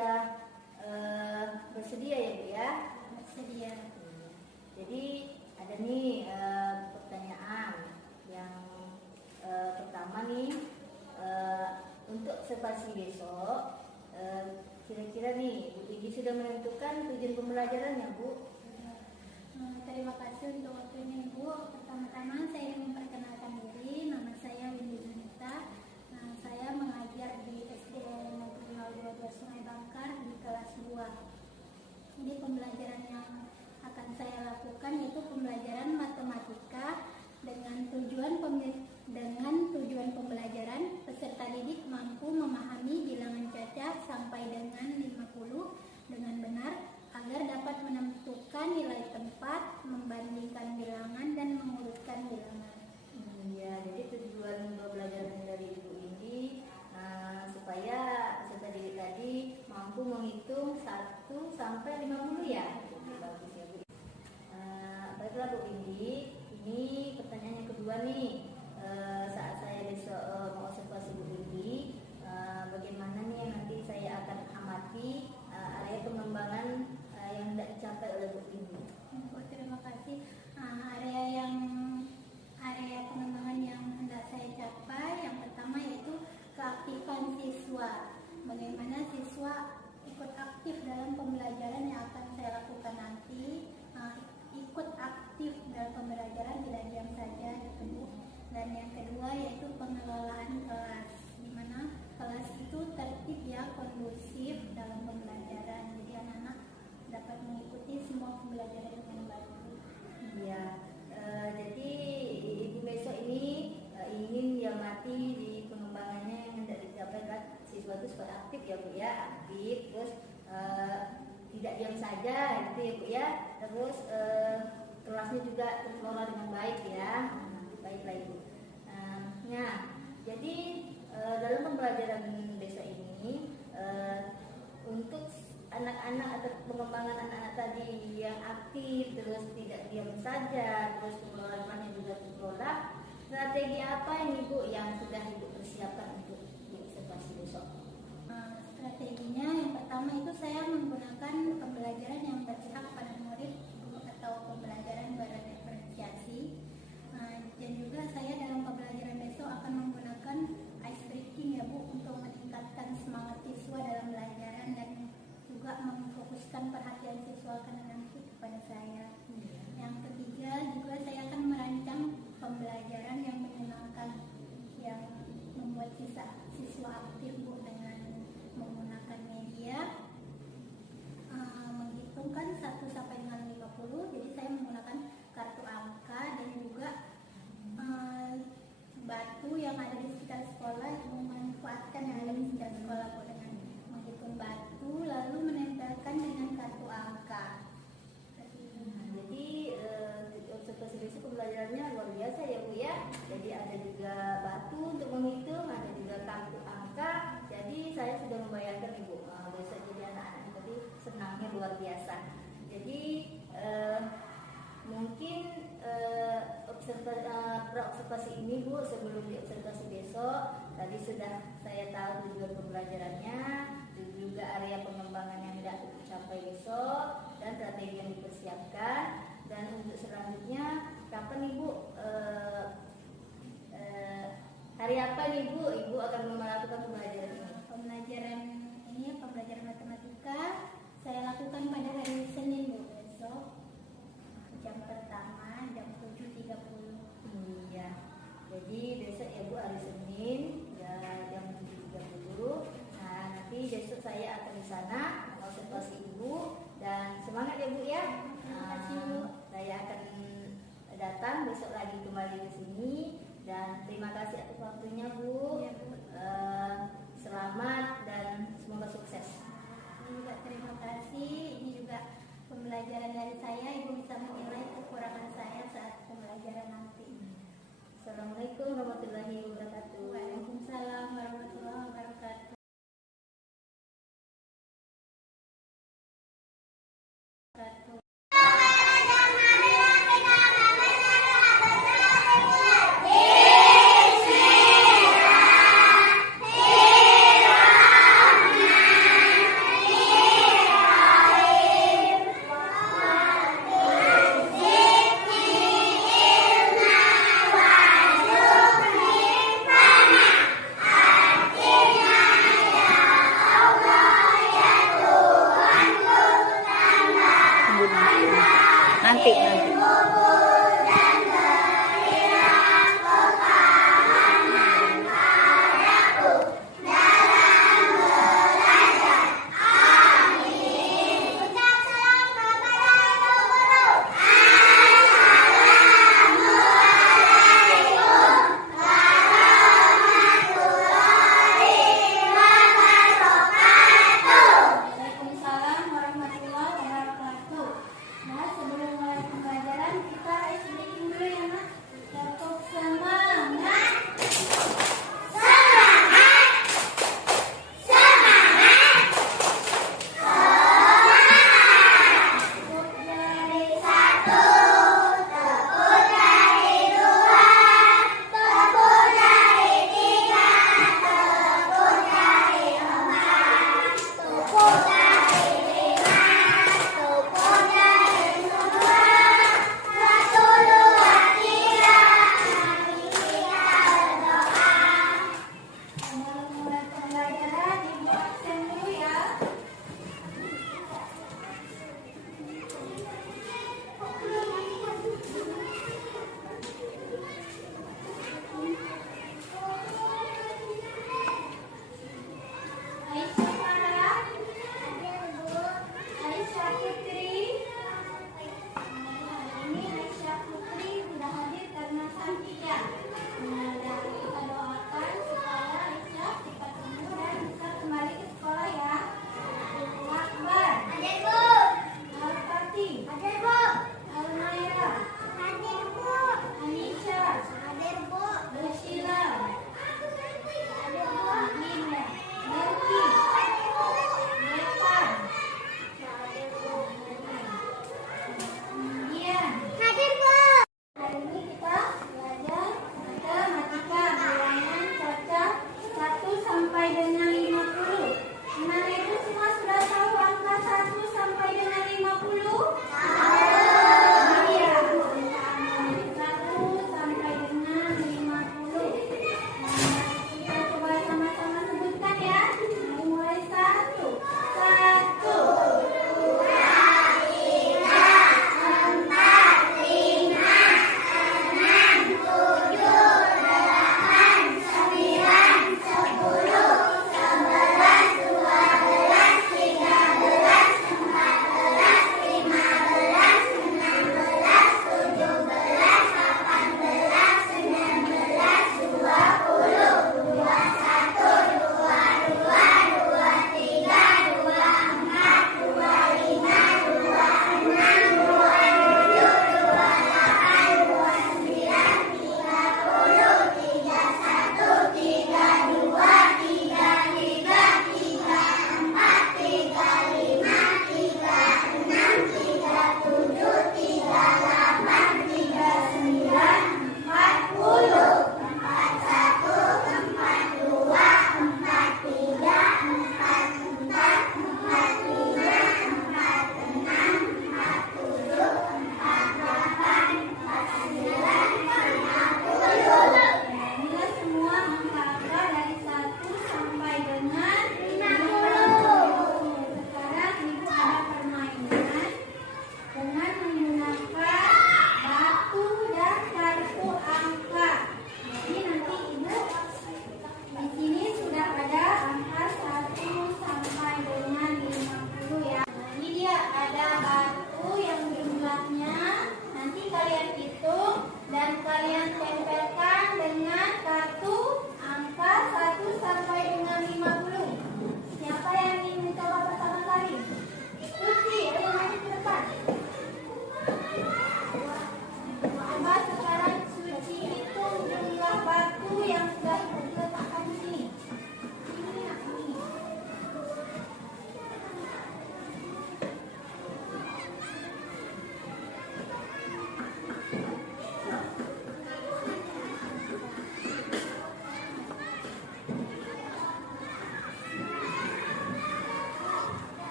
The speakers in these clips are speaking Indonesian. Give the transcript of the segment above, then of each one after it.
sudah bersedia ya Bu ya? Bersedia. Jadi ada nih pertanyaan yang pertama nih, untuk observasi besok, kira-kira nih Bu Indi sudah menentukan tujuan pembelajarannya Bu? Terima kasih untuk waktunya Ibu. Pertama-tama saya ingin memperkenalkan diri, nama saya Windy Junita. Saya mengajar di SD Negeri 022 Sungai Bangkar di kelas 2. Jadi pembelajaran yang akan saya lakukan yaitu pembelajaran matematika dengan tujuan pembelajaran peserta didik mampu memahami bilangan cacat sampai dengan 50 dengan benar agar dapat menentukan nilai tempat, membandingkan bilangan dan mengurutkan bilangan. Ya, jadi tujuan pembelajaran dari Ibu Indi supaya peserta didik tadi mampu menghitung 1 sampai 50 ya. Bagus ya Bu. Baiklah Bu Indi, ini pertanyaan yang kedua nih. Saat saya besok mengobservasi Bu Indi, bagaimana nih yang nanti saya akan amati area pengembangan yang tidak dicapai oleh Bu Indi. Terima kasih. Area pengembangan yang hendak saya capai yang pertama yaitu keaktifan siswa. Bagaimana siswa ikut aktif dalam pembelajaran yang akan saya lakukan nanti. Ikut aktif dalam pembelajaran, tidak diam saja gitu Bu. Dan yang kedua yaitu pengelolaan kelas, di mana kelas itu tertib ya, kondusif dalam pembelajaran. Jadi anak-anak dapat mengikuti semua pembelajaran dengan baik. Ya, jadi Ibu besok ini ingin diamati di pengembangannya yang hendak dicapai kan siswa itu supaya aktif ya Bu ya, aktif, terus tidak diam saja gitu ya Bu ya, terus kelasnya juga terkelola dengan baik ya. Baiklah Ibu. Nah, jadi dalam pembelajaran besok ini untuk anak-anak atau pengembangan anak-anak tadi yang aktif, terus tidak diam saja, terus pengelolaannya juga terkelola, strategi apa ini Bu yang sudah Ibu persiapkan untuk observasi besok? Strateginya yang pertama itu saya menggunakan pembelajaran yang berpihak pada murid atau pembelajaran berdiferensiasi. Dan juga saya dalam pembelajaran besok akan menggunakan ice breaking ya Bu, untuk meningkatkan semangat siswa dalam belajaran dan juga memfokuskan perhatian siswa nanti kepada saya. Yang ketiga juga saya akan merancang pembelajaran yang menyenangkan, yang membuat siswa aktif Bu dengan menggunakan media, menghitungkan 1 sampai dengan 50. Jadi saya menggunakan kartu angka dan juga batu yang ada di sekitar sekolah, memanfaatkan yang ada di sekitar sekolah Bu, dengan menghitung batu lalu menempelkan dengan kartu angka. Jadi observasi besok pembelajarannya luar biasa ya Bu ya. Jadi ada juga batu untuk menghitung, ada juga kartu angka. Jadi saya sudah membayangkan Ibu besok jadi anak-anak tadi senangnya luar biasa. Jadi mungkin observasi ini Bu, sebelum diobservasi besok tadi sudah saya tahu tujuan pembelajarannya, juga area pengembangan yang tidak tercapai besok dan strategi yang dipersiapkan. Dan untuk selanjutnya kapan Ibu hari apa nih Ibu akan melakukan pembelajaran ini? Pembelajaran matematika saya lakukan pada hari Senin Bu, besok jam pertama jam 7.30. Iya. Jadi besok ya Bu, hari Senin ya, jam 7.30. Nah, nanti besok saya akan di sana observasi Ibu dan semangat ya Bu ya. Terima kasih Bu. Saya akan datang besok lagi kembali ke sini dan terima kasih atas waktunya Bu. Ya, Bu. Selamat dan semoga sukses. Ini juga terima kasih. Ini juga pembelajaran dari saya. Ibu bisa menilai kekurangan saya saat pembelajaran nanti. Assalamualaikum warahmatullahi wabarakatuh. Waalaikumsalam warahmatullahi wabarakatuh.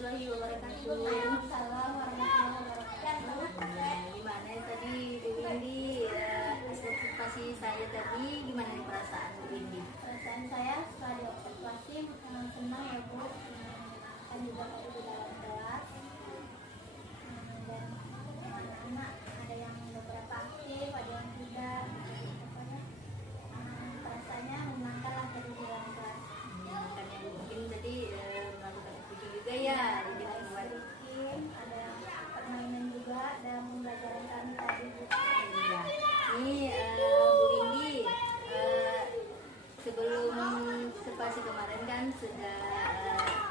warahmatullahi wabarakatuh. Waalaikumsalam warahmatullahi wabarakatuh. Gimana tadi Bu Windy, observasi saya tadi, gimana nih perasaan Bu Windy? Perasaan saya setelah diobservasi senang ya Bu, kan juga di dalam kelas dan anak-anak ada yang beberapa aktif, ada yang tidak. Pokoknya perasaannya menyenangkan lah tadi di dalam kelas. Kan yang mungkin tadi melakukan aktivitas juga ya, jadi membuat Ada permainan juga dalam pembelajaran kami tadi Bu. iya. Ini Bu Windy, sebelum observasi kemarin kan sudah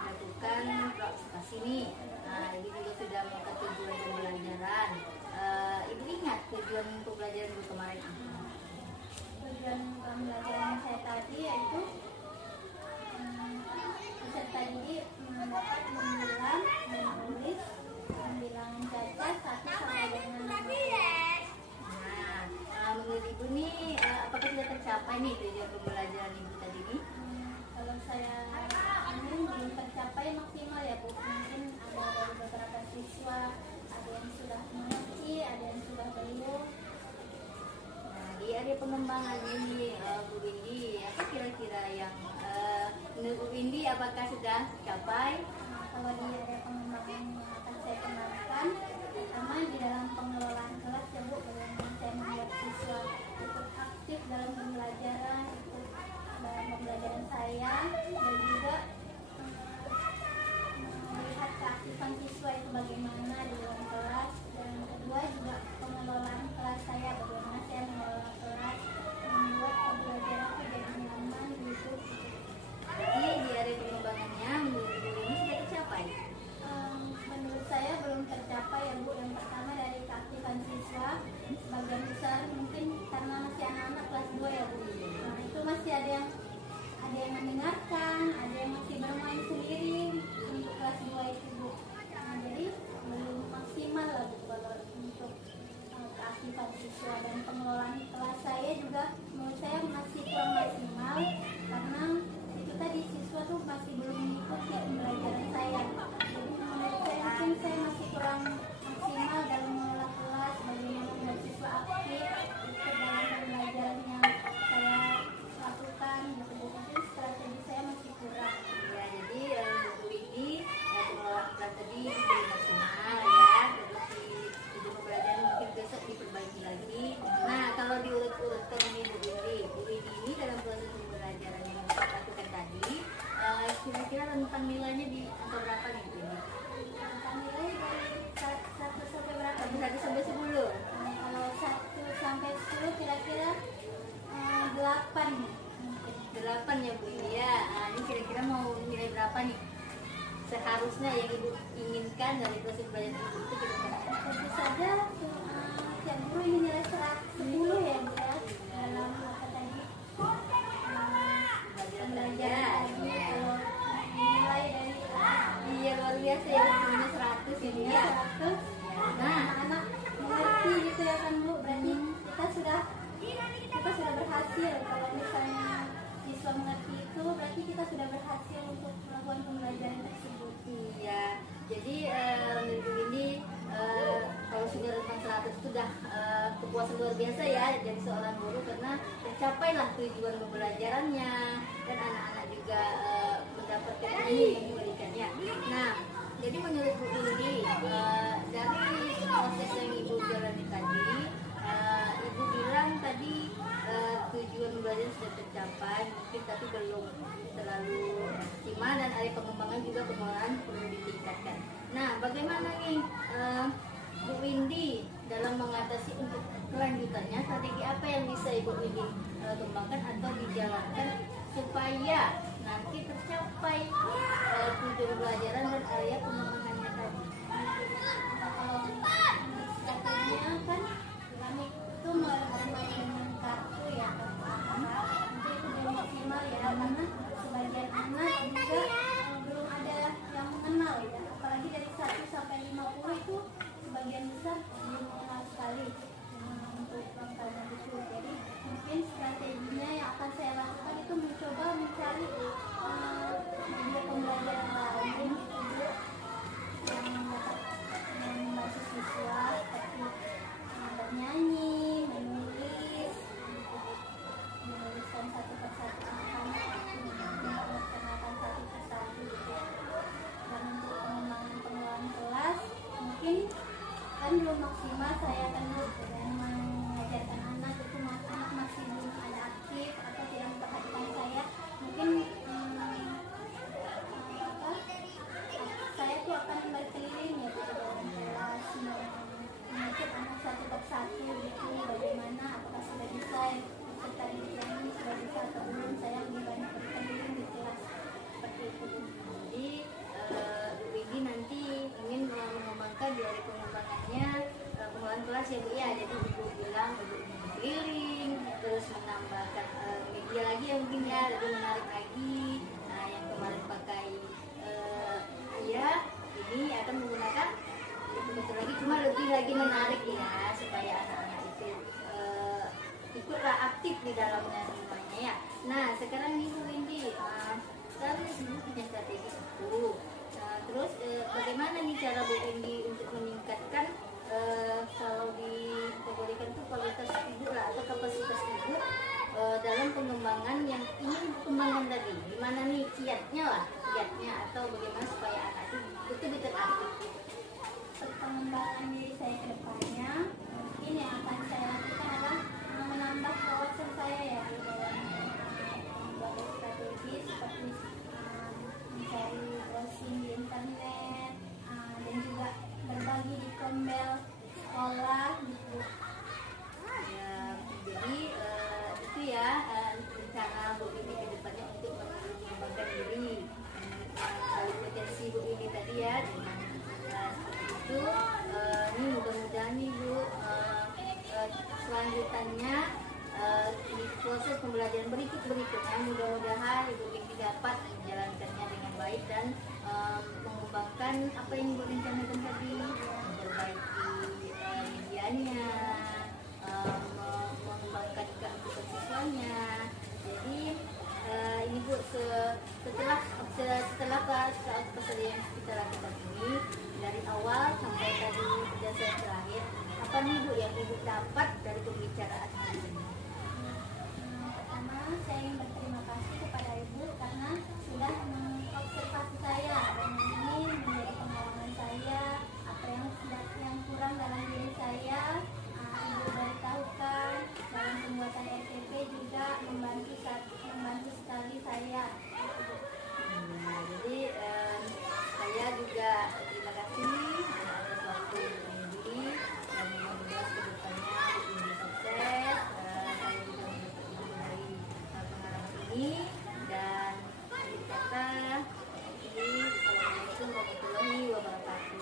lakukan observasi nih. Nah, Ibu juga sudah melakukan tujuan pembelajaran. Ibu ingat tujuan pembelajaran Ibu kemarin apa? Tujuan pembelajaran saya tadi yaitu peserta didik dapat membilang dan menulis pembilangan cacat 1 sampai dengan 15. Nah, menurut Ibu nih, apakah sudah tercapai nih tujuan pembelajaran Ibu tadi nih? Kalau saya ini belum tercapai maksimal ya Bu. Mungkin ada dari beberapa siswa, ada yang sudah mengerti, ada yang sudah belum. Nah, di area pengembangan ini Bu Windy, apa kira-kira yang menurut Bu Windy apakah sudah capai? Kalau di area pengembangan yang akan saya kenalkan, pertama di dalam pengelolaan kelas ya Bu, bagaimana saya membuat siswa ikut aktif dalam pembelajaran, ikut dalam pembelajaran saya, dan juga melihat keaktifan siswa itu bagaimana di dalam kelas. Dan kedua juga pengelolaan kelas saya, bagaimana saya mengelola kelas, membuat pembelajaran itu jadi nyaman gitu. Jadi di area pengembangannya menurut Bu Windy sudah tercapai. Menurut saya belum tercapai ya Bu. Yang pertama dari keaktifan siswa, sebagian besar mungkin karena masih anak-anak kelas 2 ya Bu. Nah, itu masih ada yang mendengarkan, ada yang masih bermain sendiri untuk kelas 2 itu Bu. Nah, jadi belum maksimal lah Bu kalau untuk keaktifan siswa. Dan pengelolaan kelas saya juga menurut saya masih kurang maksimal karena itu tadi siswa tuh masih belum mengikuti pembelajaran saya. Jadi menurut saya mungkin saya masih kurang maksimal dalam mengelola kelas, bagaimana membuat siswa aktif ikut dalam pembelajaran yang saya lakukan gitu. Mungkin strategi saya masih kurang. Ya, jadi Bu Windy pengelolaan kelas tadi belum maksimal ya. Terus di tujuan pembelajaran mungkin besok diperbaiki lagi. Nah, kalau diurut-urutkan ini Bu Windy ini dalam proses pembelajaran yang kita lakukan tadi, kira-kira rentang nilainya di angka berapa nih Bu Windy? Tentang nilai dari 1 sampai berapa? Dari 1 sampai 10. Kalau 1 sampai 10 kira-kira 8 mungkin. 8 ya Bu ya. Ini kira-kira mau nilai berapa nih? Seharusnya yang Ibu inginkan dari proses belajar Ibu itu kira-kira. Tentu saja tiap guru ini nilai 10 ya Bu ya dalam apa tadi Pembelajaran pembelajaran tadi. ya. Kalau nilai dari Iya, luar biasa ya, punya 100 ini ya. 100 Nah, anak-anak mengerti gitu ya kan Bu, berarti kita sudah berhasil. Kalau misalnya siswa mengerti itu berarti kita sudah berhasil untuk melakukan pembelajaran tersebut. iya. Jadi menurut Bu Windy, kalau sudah rentang 100 itu sudah kepuasan luar biasa ya jadi seorang guru karena tercapailah tujuan pembelajarannya dan anak-anak juga mendapatkan ilmu yang diberikannya. Nah, jadi menurut Bu Windy, dari proses yang Ibu jalani tadi, Ibu bilang tadi tujuan pembelajaran sudah tercapai, mungkin tapi belum terlalu maksimal dan area pengembangan juga pengelolaan perlu ditingkatkan. Nah, bagaimana nih Bu Windy dalam mengatasi untuk kelanjutannya, strategi apa yang bisa Ibu Windy kembangkan atau dijalankan supaya nanti tercapai tujuan pembelajaran dan area pengembangannya tadi? Kalau strateginya kan kami itu bermain dengan kartu ya, nanti itu belum maksimal ya karena sebagian anak juga belum ada yang mengenal ya, apalagi dari 1 sampai 50 itu sebagian besar belum mengenal sekali untuk bangsa itu. Jadi mungkin strateginya yang akan saya lakukan itu mencoba mencari media pembelajaran lain gitu. lagi ya mungkin ya, lebih menarik lagi. Nah, yang kemarin pakai ya ini akan menggunakan betul lagi, cuma lebih lagi menarik ya, supaya anak-anak itu ikutlah aktif di dalamnya semuanya ya. Nah, sekarang nih Bu Windy, kan ibu punya strategi itu. Terus bagaimana nih cara Bu Windy untuk meningkatkan kalau diperbolehkan itu kualitas ibu lah atau kapasitas ibu dalam pengembangan yang ingin dikembangkan tadi? Gimana nih kiatnya atau bagaimana supaya anak itu betul-betul aktif? Pengembangan diri saya ke depannya, mungkin yang akan saya lakukan adalah menambah wawasan saya ya di dalam membuat strategi seperti mencari browsing di internet, dan juga berbagi di kombel sekolah gitu. Ya, jadi itu ya rencana Bu Windy ke depannya untuk mengembangkan diri, mencari potensi Bu Windy tadi ya. Dengan seperti itu, ini mudah-mudahan nih Bu, selanjutnya di proses pembelajaran berikutnya mudah-mudahan Ibu Windy dapat menjalankannya dengan baik dan mengembangkan apa yang Ibu rencanakan tadi, memperbaiki medianya, mengembangkan keaktifan siswanya. Jadi ini Bu, setelah yang kita lakukan ini dari awal sampai tadi dasar terakhir, apa nih Bu yang Ibu dapat dari pembicaraan hari ini? Pertama, saya ingin berterima kasih kepada Ibu karena sudah mengobservasi saya dan ini menjadi pengalaman saya, apa yang kurang dalam diri saya. Ibu beritahukan dalam pembuatan RTP juga membantu sekali saya. Jadi saya juga terima kasih atas waktu ini dan mudah-mudahan kedepannya ini sukses. Saya juga mendapat dari pengalaman ini dan akhir kata ini, Assalamualaikum warahmatullahi wabarakatuh.